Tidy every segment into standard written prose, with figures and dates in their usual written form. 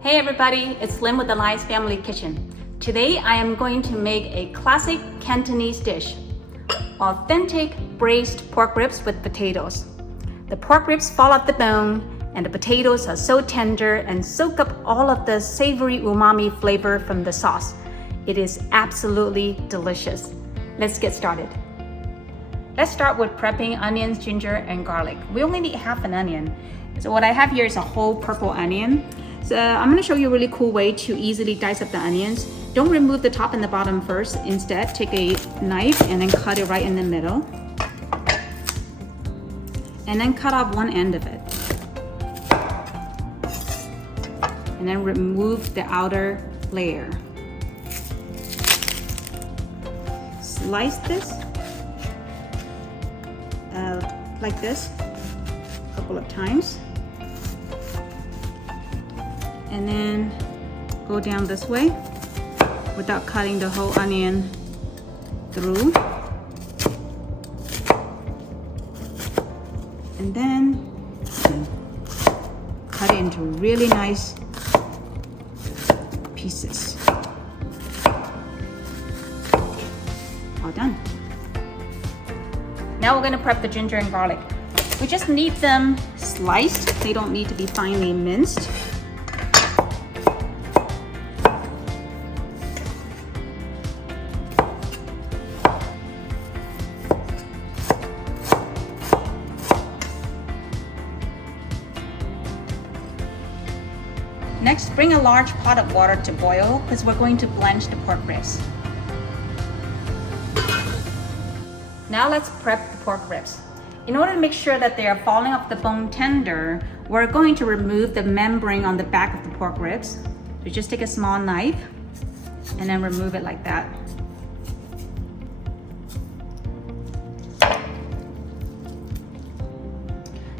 Hey everybody, it's Lynn with the Lies Family Kitchen. Today I am going to make a classic Cantonese dish, authentic braised pork ribs with potatoes. The pork ribs fall off the bone and the potatoes are so tender and soak up all of the savory umami flavor from the sauce. It is absolutely delicious. Let's get started. Let's start with prepping onions, ginger, and garlic. We only need half an onion. So what I have here is a whole purple onion. So I'm going to show you a really cool way to easily dice up the onions. Don't remove the top and the bottom first. Instead, take a knife and then cut it right in the middle. And then cut off one end of it. And then remove the outer layer. Slice this like this a couple of times. And then go down this way without cutting the whole onion through. And then cut it into really nice pieces. All done. Now we're going to prep the ginger and garlic. We just need them sliced. They don't need to be finely minced. Next, bring a large pot of water to boil because we're going to blanch the pork ribs. Now let's prep the pork ribs. In order to make sure that they are falling off the bone tender, we're going to remove the membrane on the back of the pork ribs. So just take a small knife and then remove it like that.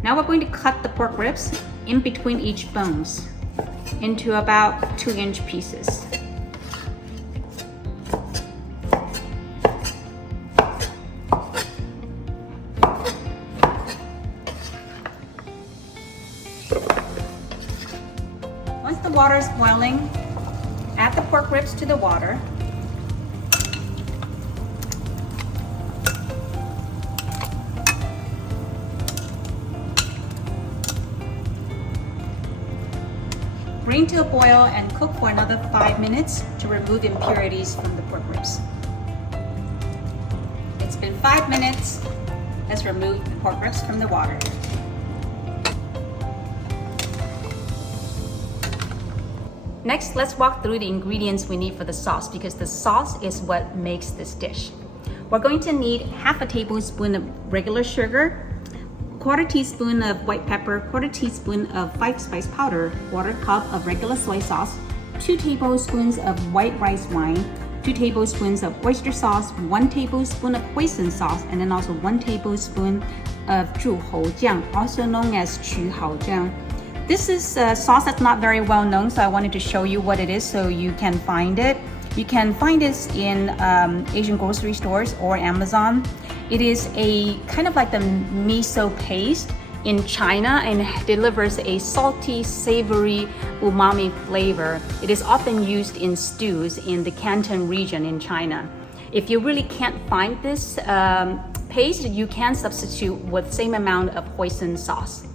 Now we're going to cut the pork ribs in between each bones into about 2-inch pieces. Once the water is boiling, add the pork ribs to the water. Bring to a boil and cook for another 5 minutes to remove impurities from the pork ribs. It's been 5 minutes. Let's remove the pork ribs from the water. Next, let's walk through the ingredients we need for the sauce because the sauce is what makes this dish. We're going to need half a tablespoon of regular sugar, 1/4 teaspoon of white pepper, 1/4 teaspoon of 5-spice powder, 1/4 cup of regular soy sauce, 2 tablespoons of white rice wine, 2 tablespoons of oyster sauce, 1 tablespoon of Hoisin sauce, and then also 1 tablespoon of 猪猴酱, also known as 曲好酱. This is a sauce that's not very well known, so I wanted to show you what it is so you can find it. You can find this in Asian grocery stores or Amazon. It is a kind of like the miso paste in China and delivers a salty, savory, umami flavor. It is often used in stews in the Canton region in China. If you really can't find this paste, you can substitute with the same amount of Hoisin sauce.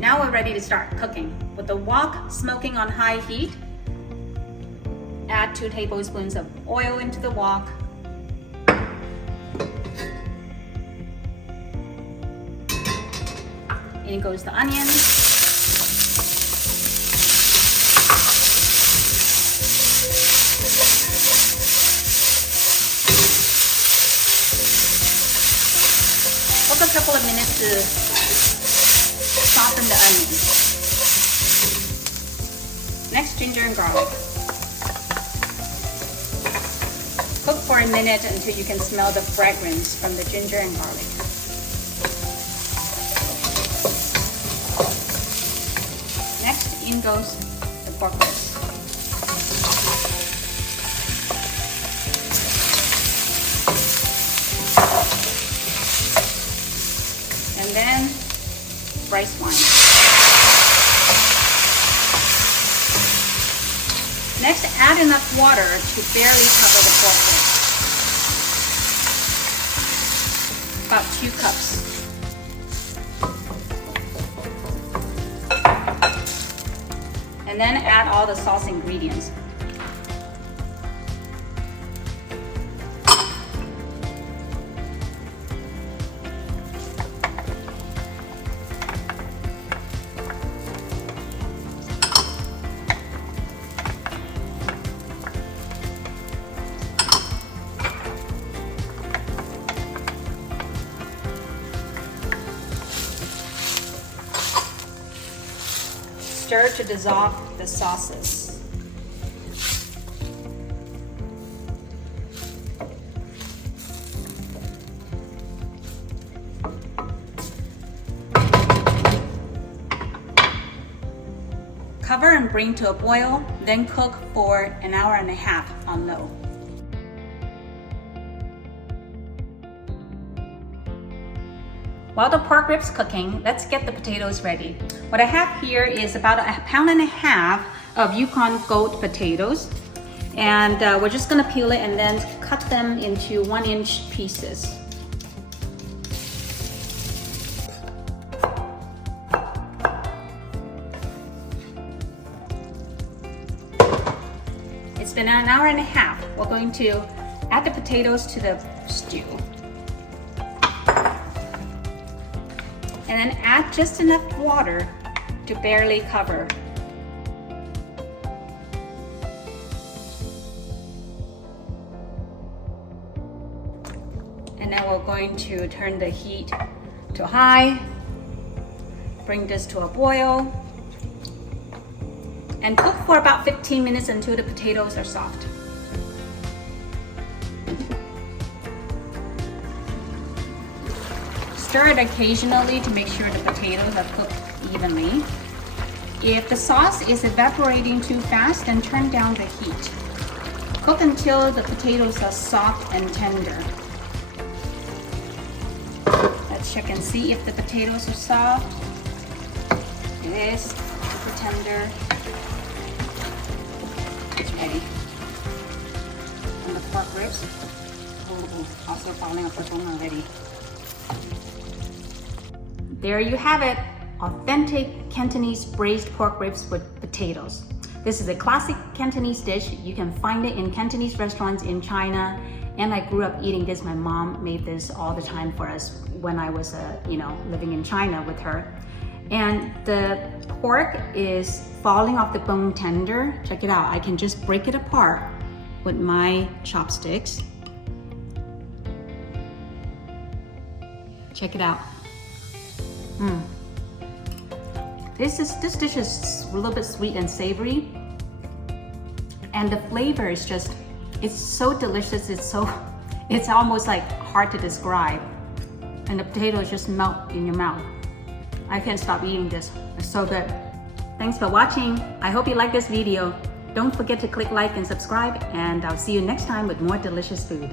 Now we're ready to start cooking. With the wok smoking on high heat, add 2 tablespoons of oil into the wok. In goes the onion. Cook a couple of minutes to soften the onion. Next, ginger and garlic. Cook for a minute until you can smell the fragrance from the ginger and garlic. Next, in goes the pork ribs. And then rice wine. Next, add enough water to barely cover the pork ribs. About 2 cups. And then add all the sauce ingredients. Stir to dissolve the sauces. Cover and bring to a boil, then cook for an hour and a half on low. While the pork ribs cooking, let's get the potatoes ready. What I have here is about 1.5 pounds of Yukon Gold potatoes. And we're just gonna peel it and then cut them into 1-inch pieces. It's been an hour and a half. We're going to add the potatoes to the stew. And then add just enough water to barely cover. And then we're going to turn the heat to high, bring this to a boil, and cook for about 15 minutes until the potatoes are soft. Stir it occasionally to make sure the potatoes are cooked evenly. If the sauce is evaporating too fast, then turn down the heat. Cook until the potatoes are soft and tender. Let's check and see if the potatoes are soft. It is super tender. It's ready. And the pork ribs, also falling off the bone already. There you have it, authentic Cantonese braised pork ribs with potatoes. This is a classic Cantonese dish. You can find it in Cantonese restaurants in China, and I grew up eating this. My mom made this all the time for us when I was living in China with her. And the pork is falling off the bone tender. Check it out, I can just break it apart with my chopsticks. Check it out. This dish is a little bit sweet and savory, and the flavor is it's so delicious. It's almost like hard to describe, and the potatoes just melt in your mouth. I can't stop eating this. It's so good. Thanks for watching. I hope you like this video. Don't forget to click like and subscribe, and I'll see you next time with more delicious food.